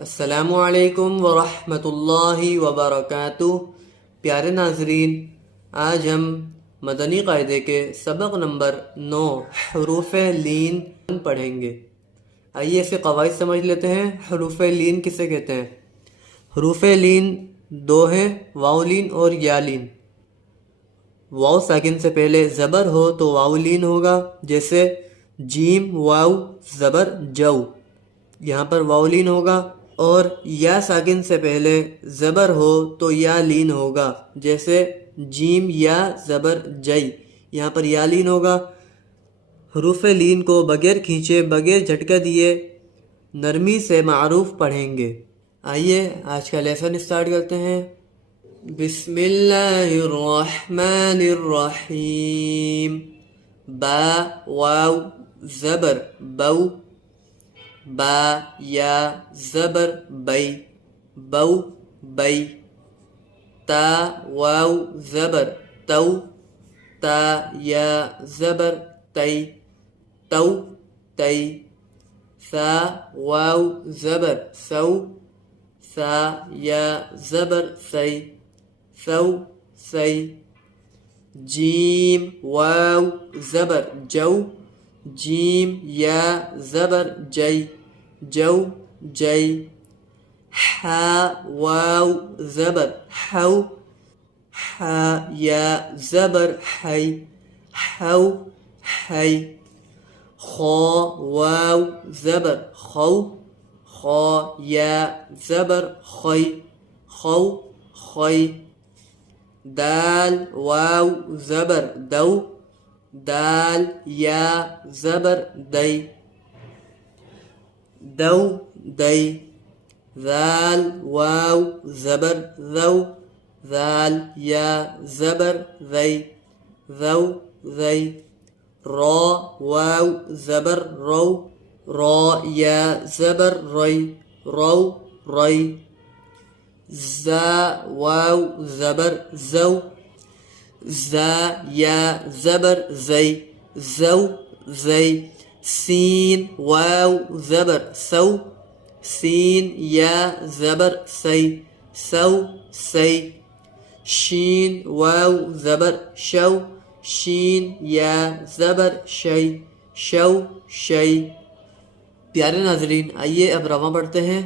السلام علیکم ورحمۃ اللہ وبرکاتہ۔ پیارے ناظرین، آج ہم مدنی قاعدے کے سبق نمبر 9 حروف لین پڑھیں گے۔ آئیے اس کے قواعد سمجھ لیتے ہیں۔ حروف لین کسے کہتے ہیں؟ حروف لین دو ہیں، واو لین اور یا لین۔ واو ساکن سے پہلے زبر ہو تو واو لین ہوگا، جیسے جیم واو زبر جو، یہاں پر واو لین ہوگا۔ اور یا ساکن سے پہلے زبر ہو تو یا لین ہوگا، جیسے جیم یا زبر جئی، یہاں پر یا لین ہوگا۔ حروف لین کو بغیر کھینچے، بغیر جھٹکا دیے نرمی سے معروف پڑھیں گے۔ آئیے آج کا لیسن اسٹارٹ کرتے ہیں۔ بسم اللہ الرحمن الرحیم۔ با واو زبر بو، با یا زبر بئی، بو بئی۔ تا واو زبر تو، تا یا زبر تئی، تو تئی۔ ثا واو زبر سو، ثا یا زبر سی، ثو سی۔ جیم واو زبر جو، جیم یا زبر جئی، جو جئی۔ حا واو زبر حو، حا یا زبر حی، حو حی۔ خا واو زبر خو، خا یا زبر خی، خو خی۔ دال واو زبر دو، دال یا زبر دئی، دو دئی۔ ذال واو زبر ذو، ذال یا زبر ذی، ذو ذی۔ را واو زبر رو، را یا زبر ری، رو ری۔ زا واو زبر زو، زا یا زبر زی، زو زی۔ سین واو زبر سو، سین یا زبر سی، سو سی۔ شین واو زبر شو، شین یا زبر شی، شو شی۔ پیارے ناظرین، آئیے اب رواں پڑھتے ہیں۔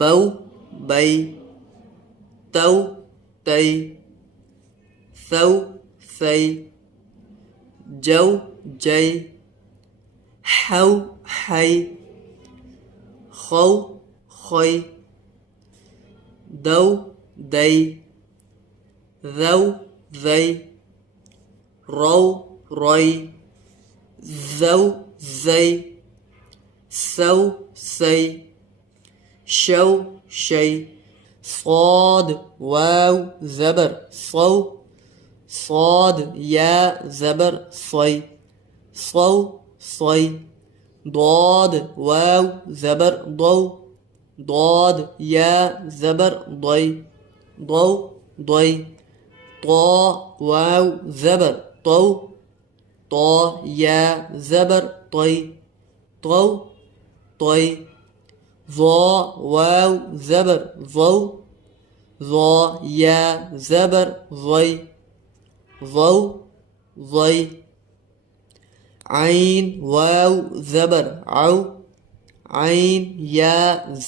بو بئی، تو تئی، ثو ثی۔ جو جئی، حو حی۔ خو خی، دو دئی، ذو ذی۔ رو ری، ذو ذی۔ سو سی، شو شی۔ صاد واو زبر صو، صاد یا زبر صی، صو صی۔ ضاد واو زبر ضو، ضاد یا زبر ضی، ضو ضی۔ طا واو زبر طو، طا یا زبر طی، طو طی۔ ظا واو زبر ظو، ظا یا زبر ظی، ظو ظی۔ عین واو زبر عو، عین یا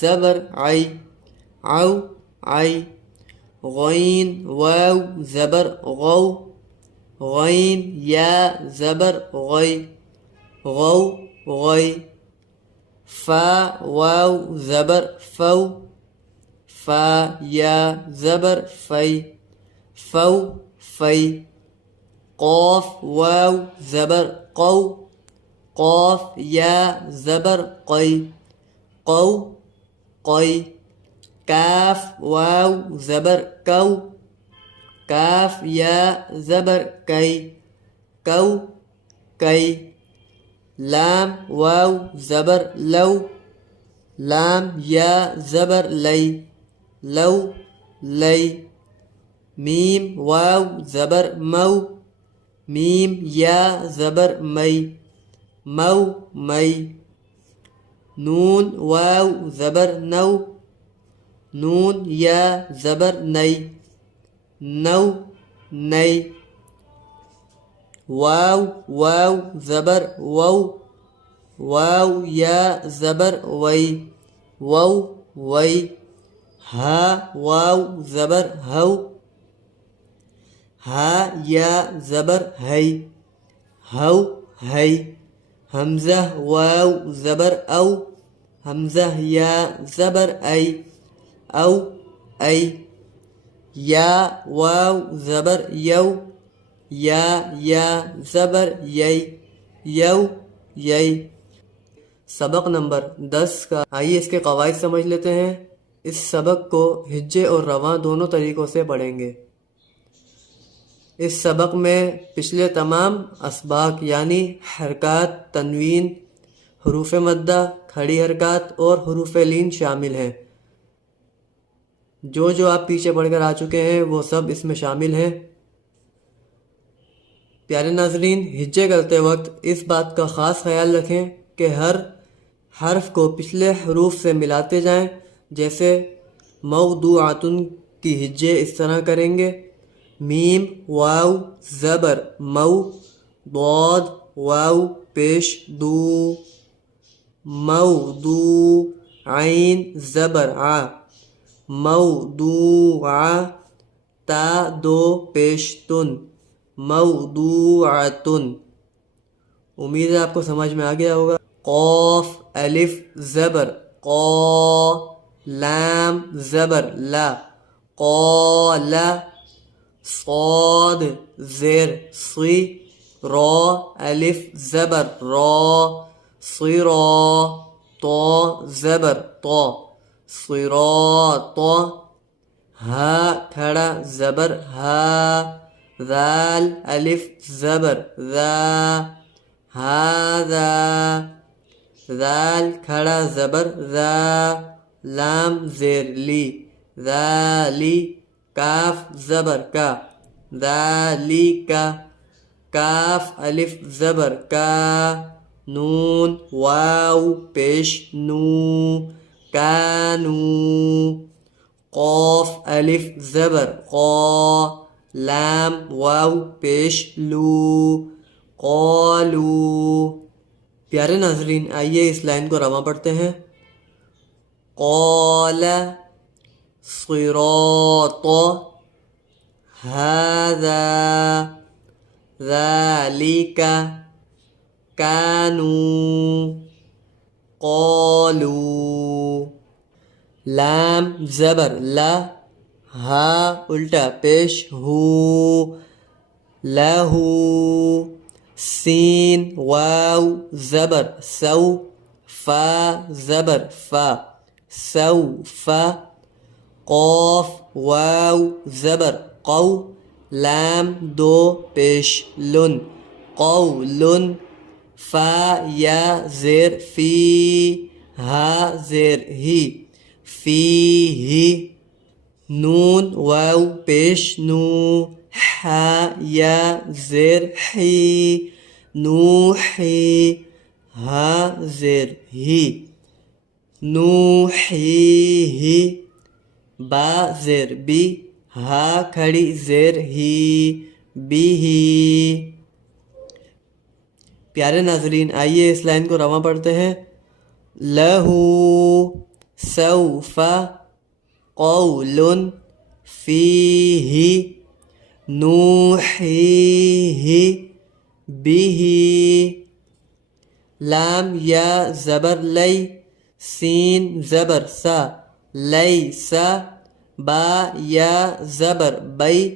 زبر عی، عو عی۔ غین واو زبر غو، غین یا زبر غی، غو غی۔ فا واو زبر فو، فا یا زبر فی، فو فی۔ قاف واو زبر قو، قاف یا زبر قی، قو قی۔ کاف واو زبر کو، کاف یا زبر کی، کو کی۔ لام واو زبر لو، لام یا زبر لی، لو لی۔ میم واو زبر مو، میم یا زبر می، مو می۔ نون واو زبر نو، نون یا زبر نئی، نو نئی، واو واو زبر وو، واو یا زبر وئی، وو وئی، ہا واو زبر ہو، ہا یا زبر ہئی، ہو ہئی، حمزہ واو زبر او، حمزہ یا زبر ای، او ای، یا واو زبر یو، یا زبر یئی، یو یئی۔ سبق نمبر 10 کا آئیے اس کے قواعد سمجھ لیتے ہیں۔ اس سبق کو ہجے اور رواں دونوں طریقوں سے پڑھیں گے۔ اس سبق میں پچھلے تمام اسباق یعنی حرکات، تنوین، حروف مدہ، کھڑی حرکات اور حروف لین شامل ہیں۔ جو آپ پیچھے پڑھ کر آ چکے ہیں وہ سب اس میں شامل ہیں۔ پیارے ناظرین، ہجے کرتے وقت اس بات کا خاص خیال رکھیں کہ ہر حرف کو پچھلے حروف سے ملاتے جائیں۔ جیسے موضوعاتن کی ہجے اس طرح کریں گے: میم واو زبر مو، ضاد واو پیش دو، موضوع، عین زبر ع، موضوعہ، تا دو پیش تن، موضوعتن۔ امید ہے آپ کو سمجھ میں آ گیا ہوگا۔ قاف الف زبر قا، لام زبر لا، قال، صاد زیر صی، را الف زبر را، صرا، طا زبر طا، صراط، ہا کھڑا زبر ہا، ذال الف زبر ذا، ہاذا، ذال کھڑا زبر ذا، لام زیر لی، ذالی، کاف زبر کا، ذالک، کاف الف زبر کا، نون واو پیش نو، کانو، قاف الف زبر قا، لام واو پیش لو، قالو۔ پیارے ناظرین، آئیے اس لائن کو رواں پڑھتے ہیں۔ قال صراط، هذا، ذلك، كانوا، قالوا۔ لام زبر لا، ہا الٹا پیش ہو، لہو، سین واو زبر سو، فا زبر فا، سوف، قاف واو زبر قو، لام دو پیش لن، قول، فا یا زیر فی، ہا زیر ہی، فی ہی، نون واو پیش نو، ہا یا زیر حی، نوحی، ہا زیر ہی، نوحیہ، با زیر بی، ہا کھڑی زیر ہی، بیہی۔ پیارے ناظرین، آئیے اس لائن کو رواں پڑھتے ہیں۔ لہو سوف قول فیہ نوحیہ بہ، لام یا زبر لی، سین زبر سا، لیسا، با یا زبر بی،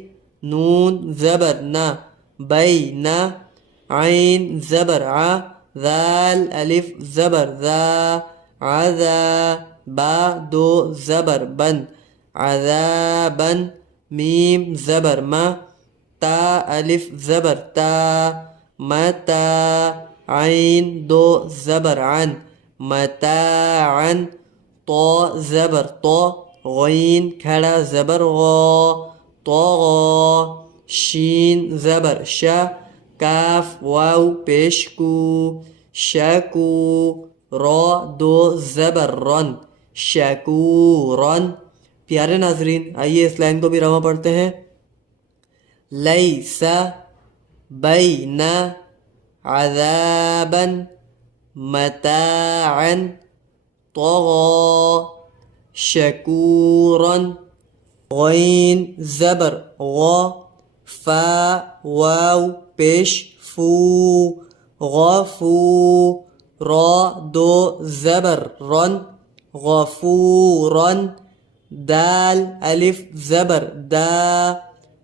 نون زبر نا، بینا، عین زبر ع، ذال الف زبر ذا، عذا، با دو زبر بن، عذابا، میم زبر ما، تا الف زبر تا، متا، عین دو زبر عن، متاعا، طا زبر طا، غین کھڑا زبر غا، طغا، شین زبر شا، کاف واو پیش کو، شکو، را دو زبر رن شکورن. پیارے ناظرین آئیے اس لائن کو بھی رواں پڑھتے ہیں. لیس بین عذابا متاعا طغى شکورا. غین زبر غا فا واو پیش فو غفو را دو زبر رن غفورن. دال الف زبر دا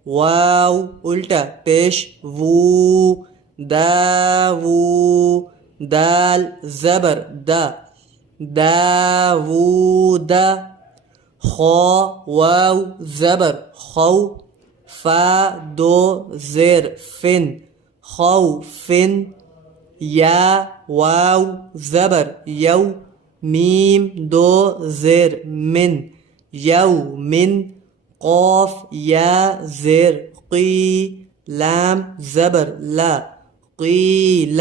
واو الٹا پیش وو داوو. دال زبر دا داوود. خا واو زبر خو فا دو زیر فن خوفن. یا واو زبر یو میم دو زیر من یومن. قاف یا زیر قی لام زبر لا قیل.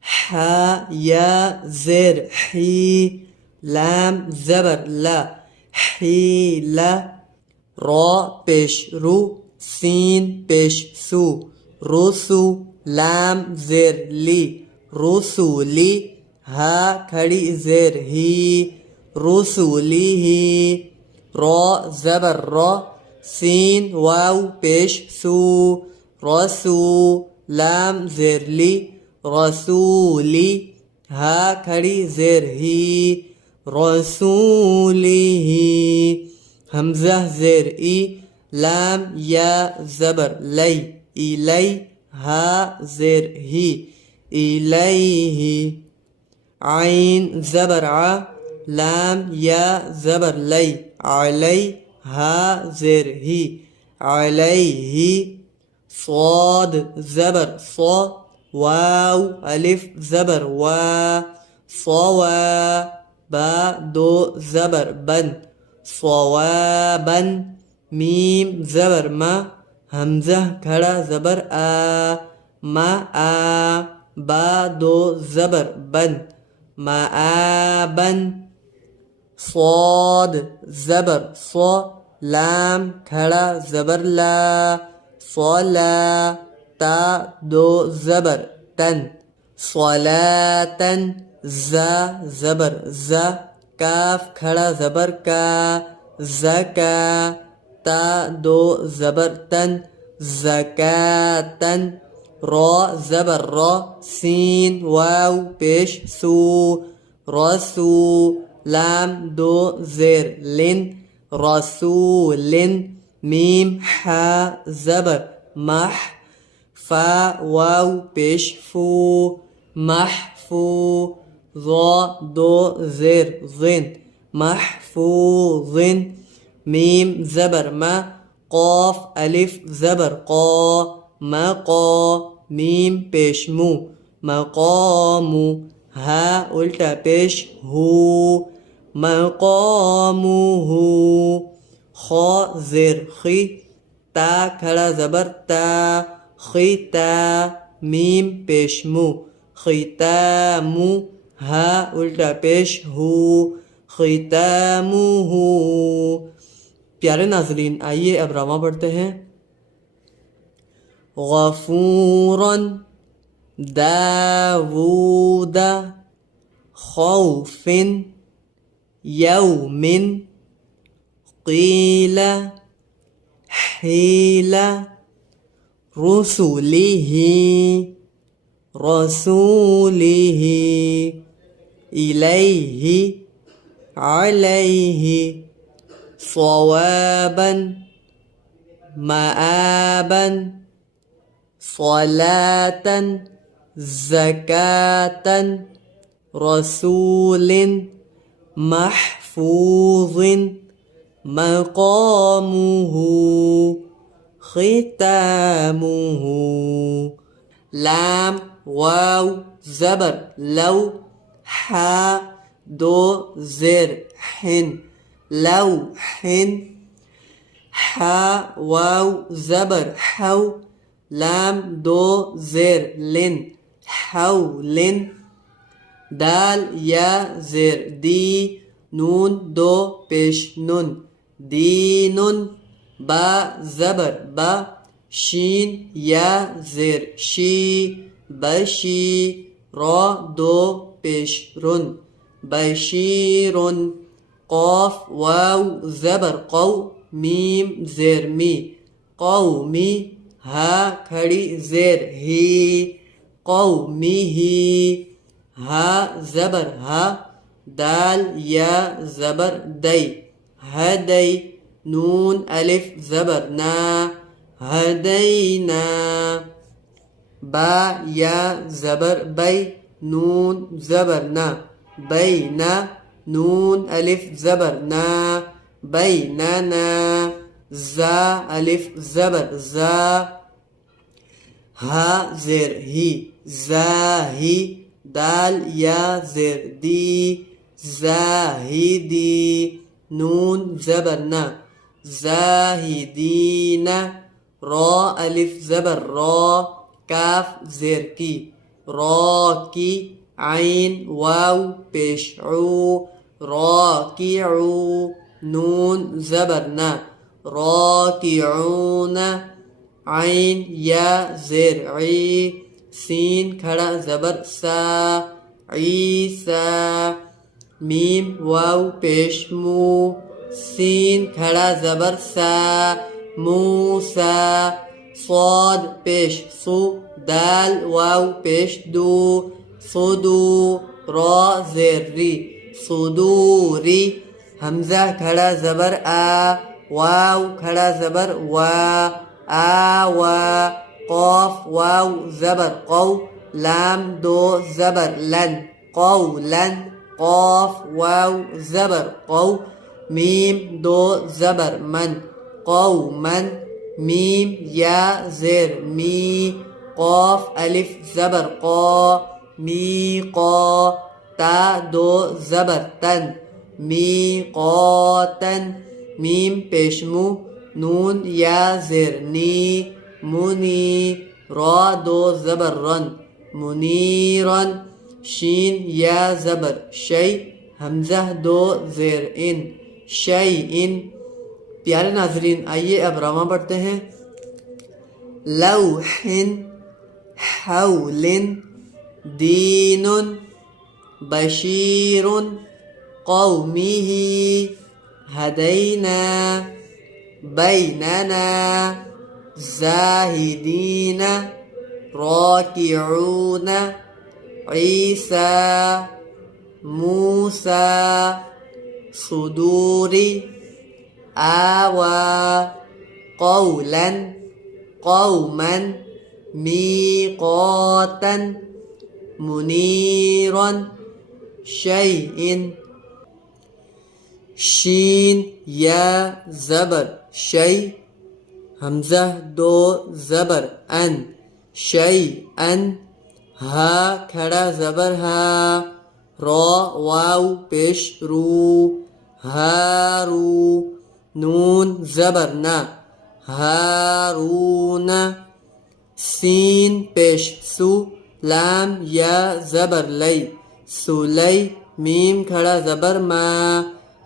حا یا زیر حی لام زبر لا حیل. را پیش رو سین پیش سو رسو لام زیر لی رسولی. ہا کھڑی زیر ہی رسولی ہی. را زبر را سین واو پیش سو رسو لام زیر لی رسولی. ہا کھڑی زیر ہی رسولی ہی. حمزہ زیر ای لام یا زبر لی الی. ہا زیر ہی الیہ. عین زبر ع لام یا زبر لی علی. ہا زیر ہی علیہ. صاد زبر صا واو الف زبر وا صوا. با دو زبر بن صوابا. میم زبر ما حمزہ کھڑا زبر آ ما آ. با دو زبر بن مآبن. صاد زبر صا لام کھڑا زبر لا صلا. تا دو زبر تن صلاتن. زا زبر زا کاف کھڑا زبر کا زکا. تا دو زبر تن زکاتن. را زبر را سین واو پیش سو رسو لام دو زیر لن رسولن. میم حا زبر مح فا واو پیش فو محفو. ضا دو زیر ضن محفوظن. میم زبر ما قاف الف زبر قا مقا. میم پیش مو مقامو. ہا الٹا پیش ہو مقامه. خا زیر خی تا کھڑا زبر تا خیتا. میم پیش مو ختامو. ہا الٹا پیش ہو ختامه. پیارے ناظرین آئیے اب رواں پڑھتے ہیں. غفورا داوود خوف یوم قیل حیل رسله إليه عليه صوابا مآبا صلاة زكاة رسول محفوظ مقامه ختامه. لام واو زبر لو حا دو زیر حن لو حن. حا واو زبر حو لام دو زیر لن حولن. دال یا زیر دی نون دو پیش نن دینن با زبر با شین یا زیر شی بشی را دو پیش رن بشیرن قاف واو زبر قو میم زیر می قومی ہا کھڑی زیر ہی قومی ہی ہا زبر ہا دال یا زبر دی ہدی نون الف زبر نا ہدینا با یا زبر بی نون زبر نا بینا نون الف زبر نا بیننا زا الف زبر زا ہا زیر ہی زاہی دال یا زیر دی زاہدی نون زبر نا زاہدین را الف زبر را کاف زیر کی را کی عین واو پیش عو راکعو نون زبر نا راکعون عین یا زیر عی سین کھڑا زبر سا عیسا میم واو پیش مو سین کھڑا زبر سا موسا صاد پیش سو دال واو پیش دو صدو را زیر ری صدوری حمزہ کھڑا زبر آ واو کھڑا زبر وا آوا قاف واو زبر قو لام دو زبر لن قولا قاف واو زبر قو میم دو زبر من قوما میم یا زیر می قاف الف زبر قا می قا تا دو زبر تن می قاتن میم پیشمو نون یا زیر نی منی را دو زبر رن منیرن شین یا زبر شی حمزہ دو زیر ان شیئن پیارے ناظرین آئیے اب راما پڑھتے ہیں لوح حول دین بشیر قومه هدینا بیننا زاہدین راکعون عیسیٰ موسیٰ صدوری آوا قولا قوما میقاتا منیرا شیء شین یا زبر شی حمزہ دو زبر ان شیئن ہا کھڑا زبر ہا را واو پیش رو ہارو نون زبر نا ہارون سین پیش سو لام یا زبر لی سلی میم کھڑا زبر ما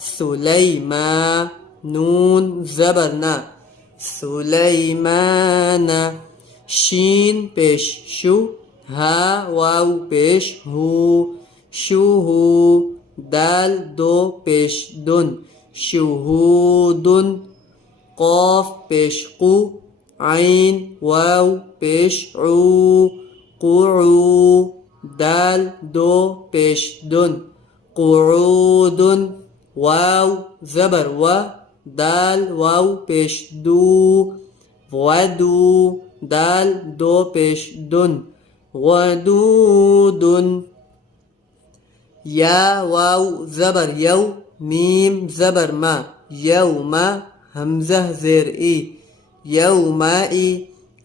سلیما نون زبر نا سلیمان شین پیش شو ہا واو پیش ہو شو ہو دال دو پیش دن شہودن قاف پیش قو عین واو پیش عو قعو دال دو پیش دن قعودن واو زبر و دال واو پیش دو ودو دال دو پیش دن ودودن یا واو زبر یو میم زبر ما یوما حمزہ زیر ای یومائی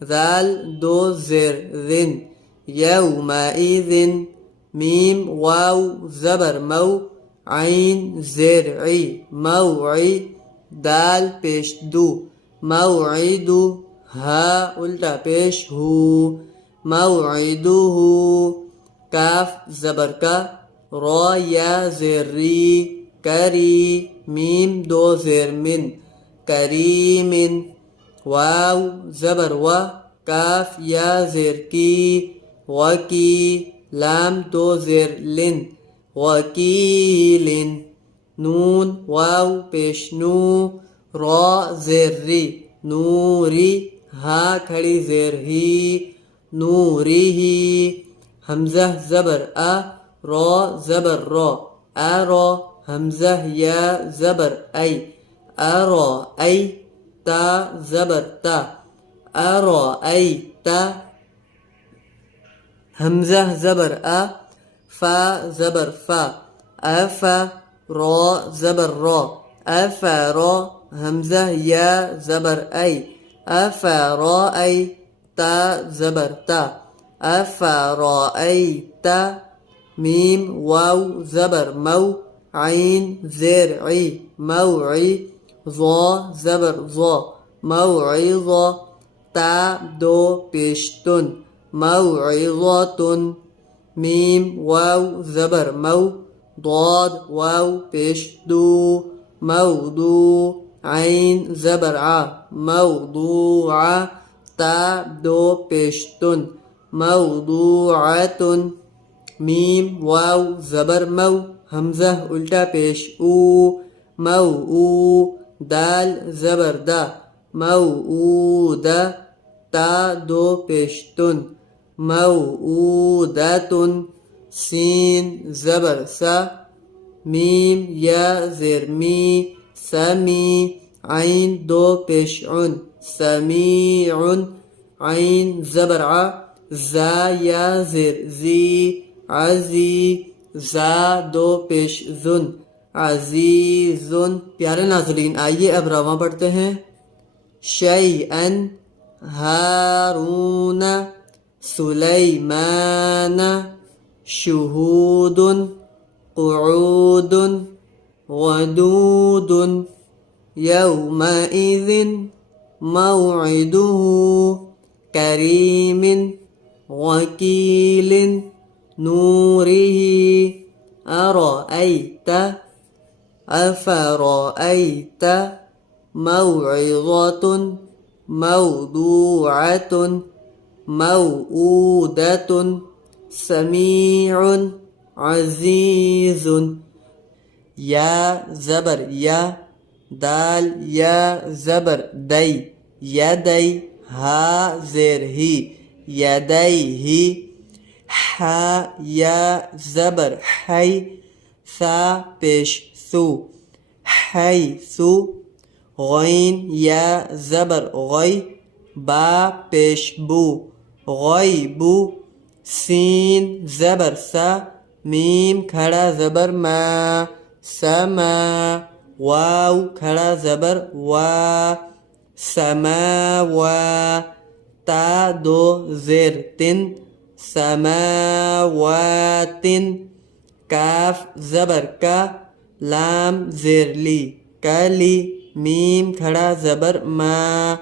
ذال دو زیر ذن یومائی ذن میم واو زبر مو عین زیر عی موعی دال پیش دو موعدو ہا الٹا پیش ہو موعدو کاف زبر کا را یا زیر ری کری میم دو زیر من کریم واو زبر و کاف یا زیر کی وکی لام دو زیر لن وکیل نون واو پیش نو را زیر ری نوری ہا کھڑی زیر ہی نوری ہی حمزہ زبر را زبر را را حمزہ یا زبر ارا تا زبر تا ارأیت حمزہ زبر فا زبر فا افا را زبر را افرا حمزہ یا زبر افرأیت زبر تا افرأیت میم واو زبر مو عین زیر عی موعی ظا زبر ظا موعظہ تا دو پیشتن موعظۃ میم واو زبر مو ضاد واو پیش دو موضوع عین زبر ع موضوعہ تا دو پیشتن موضوعۃ میم واو زبر مو حمزہ الٹا پیش او دال زبر دا موعودہ تا دو پیشتن موعودۃ سین زبر سا میم یا زیر می سمی عین دو پیش عن سمیع عین زبر ع زا یا زیر زی عزی زا دو پیش زن عزیز پیارے ناظرین آئیے اب رواں پڑھتے ہیں شیئا ہارون سلیمان شہود قعود غدود یومئذ موعدہ کریم وکیل نورہ ارأیت افرأیت موعظۃ موضوعۃ موعودۃ سمیع عزیز یا زبر یا دال یا زبر دی یدی ہا زیر ہی یدیہ ہا یا زبر حی ثا پیش ثو حیث غین یا زبر غی با پیش بو غیب سین زبر سا میم کھڑا زبر ما سما واو کھڑا زبر وا سماوا تا دو زیر تن سماوات کاف زبر کا لام زیر لی کلی میم کھڑا زبر ما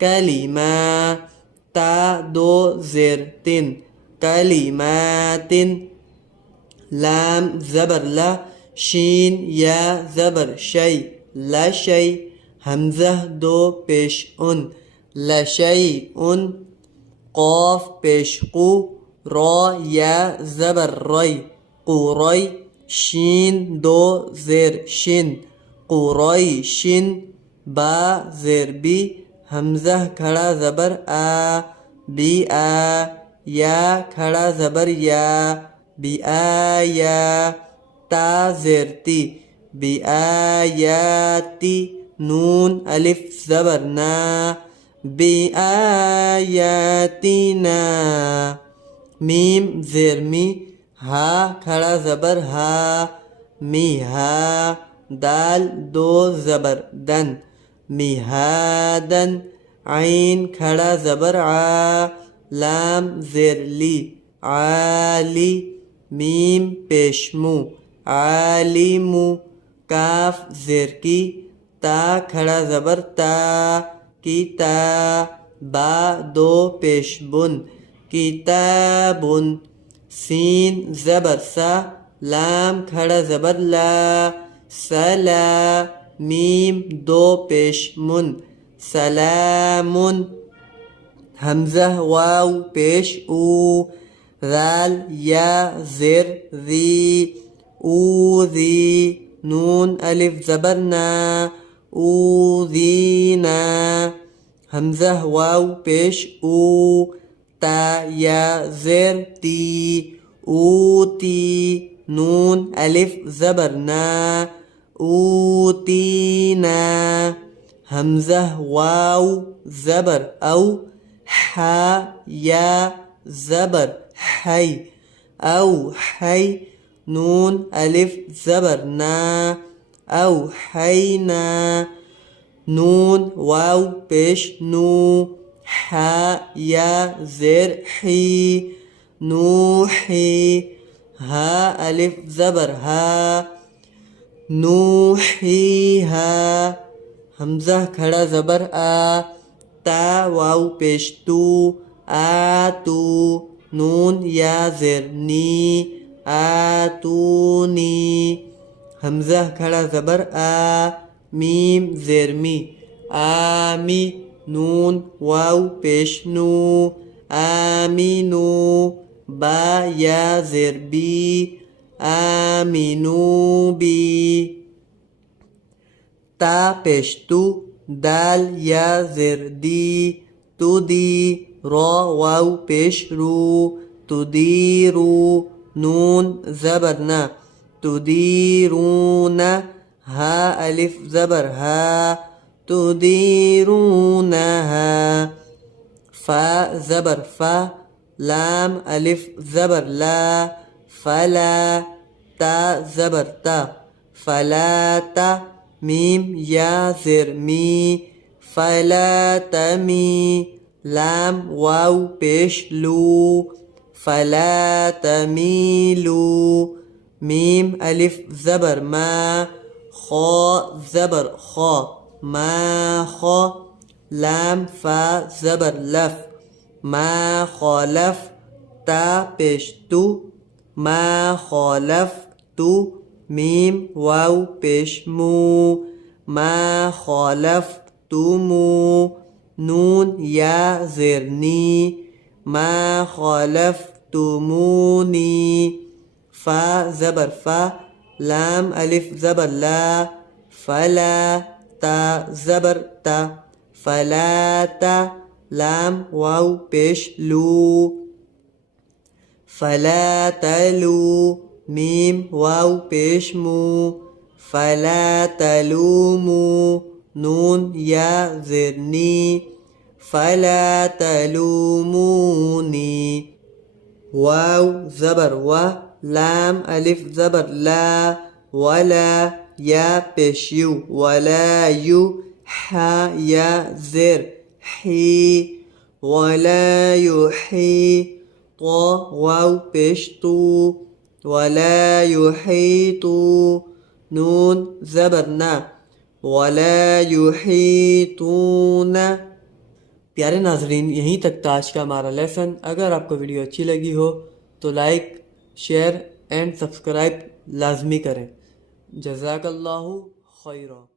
کلمہ تا دو زیر تن کلمات لام زبر لا شین یا زبر شی لشی حمزہ دو پیش ان لشیء قاف پیش قو را یا زبر ری قوری شین دو زیر شن قریشن با زیر بی حمزہ کھڑا زبر بی یا کھڑا زبر یا بی یا تا زیر تی بی آیاتی نون الف زبر نا بی آیاتنا میم زیر می ہا کھڑا زبر ہا می ہا دال دو زبر دن میہادن عین کھڑا زبر ع لام زیر لی عالی میم پیشمو عالمو کاف زیر کی تا کھڑا زبر تا کی تا با دو پیش بن کتابن سین زبر سا لام کھڑا زبر لا، سلا، میم دو پیش من، سلامن، حمزہ واو پیش او، ذال یا زر ذی، اوذی، نون الف زبر نا، اوذینا، حمزہ واو پیش او، تا یا زر تی، اوتی، نون الف زبر نا، اوتینا، حمزہ واو زبر او، حا یا زبر حی، او حی، نون الف زبر نا، او حینا، نون واو پیش نو، حا یا زیر حی، نوحی، ہا الف زبر ہا، نوحیہا، حمزہ کھڑا زبر آ، تا واو پیش تو، آتو، نون یا زیر نی، آتونی، حمزہ کھڑا زبر آ، میم زیر می، آمی، نون واو پیش نو، آمینو، با یا زیر بی، آمینو بی، تا پیش تو، دال یا زیر دی، تو دی، را واو پیش رو، تدیرو، نون زبر نا، تدیرون، ہا الف زبر ہا، تدیرونہا، فا زبر فا، لام الف زبر لا، فلا، تا زبر تا، فلاتا، میم یا زیر می، فلاتمی، لام واو پیش لو، فلا تمیلو، میم الف زبر ما، خا زبر خا، ما خا، لام فا زبر لف، ما خالف، تا پیش تو، ما خالف تو، میم واو پیش مو، ما خالف تمو، نون یا زیر نی، ما خالف تمونی، فا زبر فا، لام الف زبر لا، فلا، تا زبر تا، فلاتا، لام واو پیش لو، فلا تلو، میم واو پیش مو، فلا تلومو، نون یا زیر نی، فلا تلومونی، واو زبر و، لام الف زبر لا، ولا، یا پیش یو، ولا یو، حا یا زیر حی، ولا یحی، طا واو پیش تو، ولا یحیطو، نون زبر نا، ولا یحیطون۔ پیارے ناظرین، یہیں تک تھا آج کا ہمارا لیسن۔ اگر آپ کو ویڈیو اچھی لگی ہو تو لائک، شیئر اینڈ سبسکرائب لازمی کریں۔ جزاک اللہ خیرہ۔